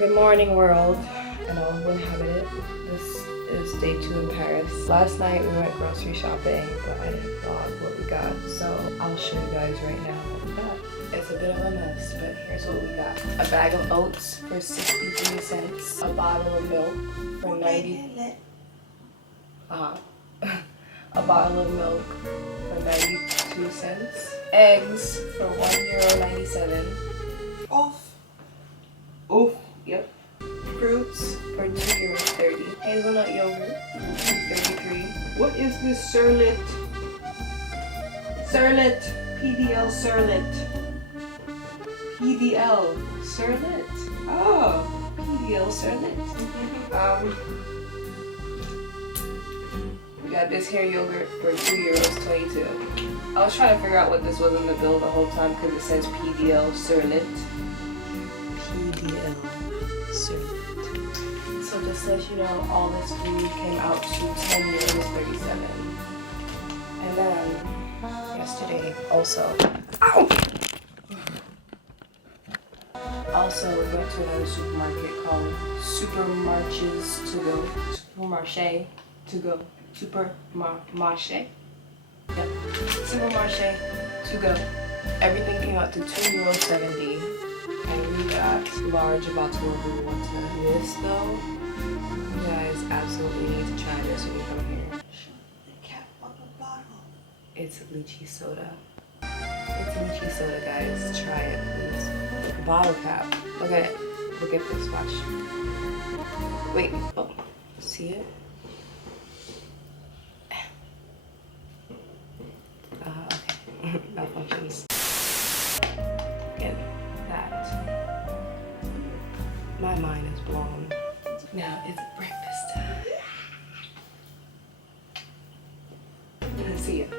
Good morning, world, and all who inhabit it. This is day 2 in Paris. Last night we went grocery shopping, but I didn't vlog what we got, so I'll show you guys right now what we got. It's a bit of a mess, but here's what we got. A bag of oats for 63 cents. A bottle of milk for 90. A bottle of milk for 92 cents. Eggs for €1.97. Oof. Yep. Fruits for €2.30. Hazelnut yogurt, $2.33. What is this Surlet? Surlet. PDL Surlet. PDL Surlet. Oh, PDL Surlet. We got this hair yogurt for €2.22. I was trying to figure out what this was in the bill the whole time because it says PDL Surlet. PDL Surlet. So just to let you know, all this food came out to €10.37. And then yesterday also, we went to another supermarket called Supermarché Yep, Supermarché to go. Everything came out to €2.70. And we got large bottle of blue water. This though, you guys absolutely need to try this when you come here. The cap on the bottle. It's lychee soda. It's lychee soda, guys. Try it, please. Bottle cap. Look at it. Look at this. Watch. Wait. Oh, see it? Okay. Malfunctions. And that. My mind is blown. Now it's breakfast time. Let's see it.